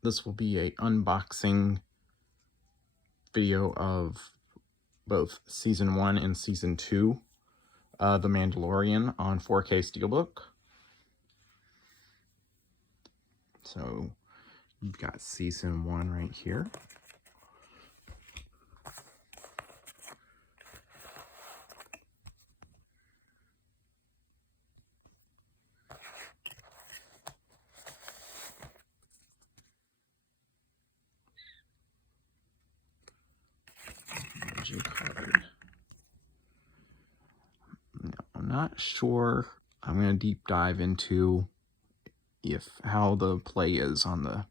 This will be a unboxing video of both Season 1 and Season 2, The Mandalorian on 4K Steelbook. So you've got Season 1 right here. Card. Now, I'm not sure. I'm going to deep dive into how the play is on the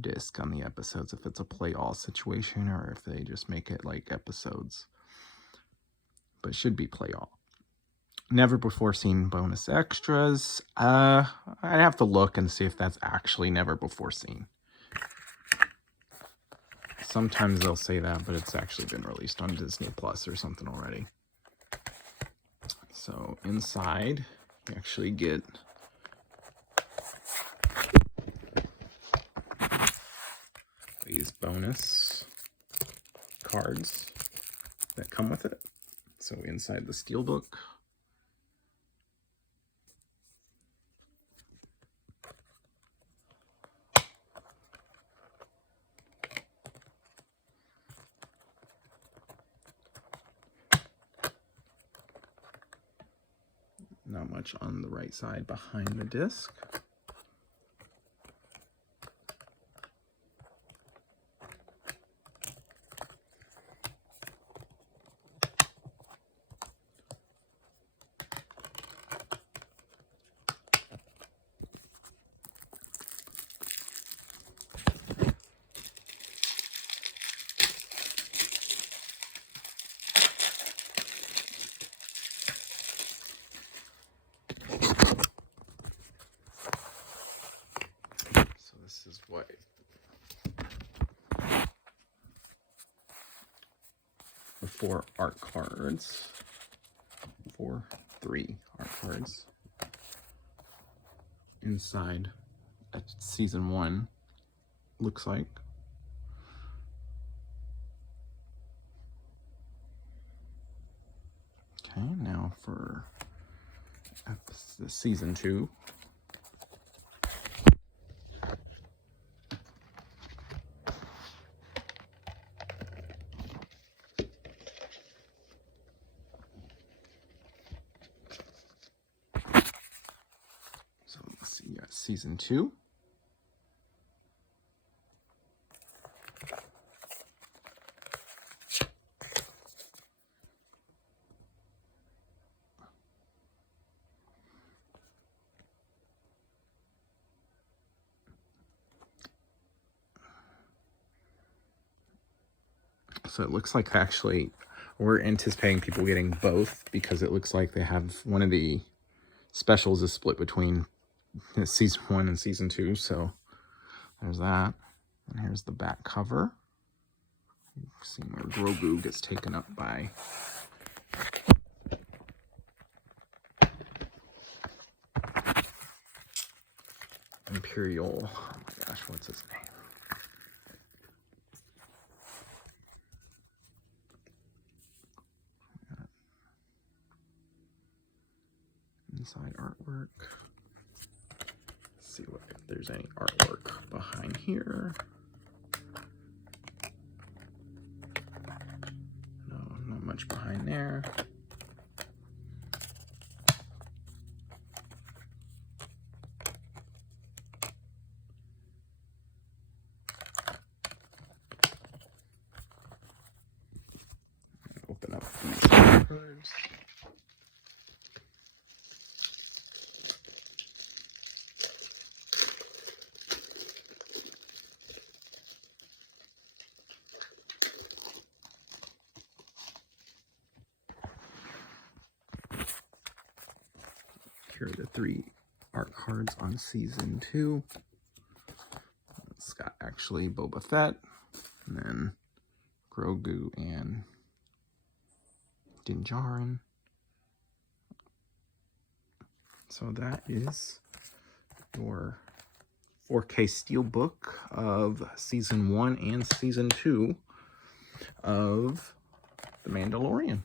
disc on the episodes, if it's a play all situation or if they just make it like episodes, but it should be play all. Never before seen bonus extras. I'd have to look and see if that's actually never before seen. Sometimes they'll say that, but it's actually been released on Disney Plus or something already. So inside you actually get these bonus cards that come with it. So inside the Steelbook, not much on the right side behind the disc. This is what the 4 art cards, 3 art cards inside Season 1 looks like. Okay, now for Season 2. So let's see, you got Season 2. So it looks like actually we're anticipating people getting both because it looks like they have one of the specials is split between Season 1 and Season 2. So there's that. And here's the back cover. You've seen where Grogu gets taken up by Imperial. Oh my gosh, what's his name? Inside artwork. Let's see if there's any artwork behind here. No, not much behind there. Open up these cards. Here are the 3 art cards on Season 2. It's got actually Boba Fett, and then Grogu and Din Djarin. So that is your 4K Steelbook of Season 1 and Season 2 of The Mandalorian.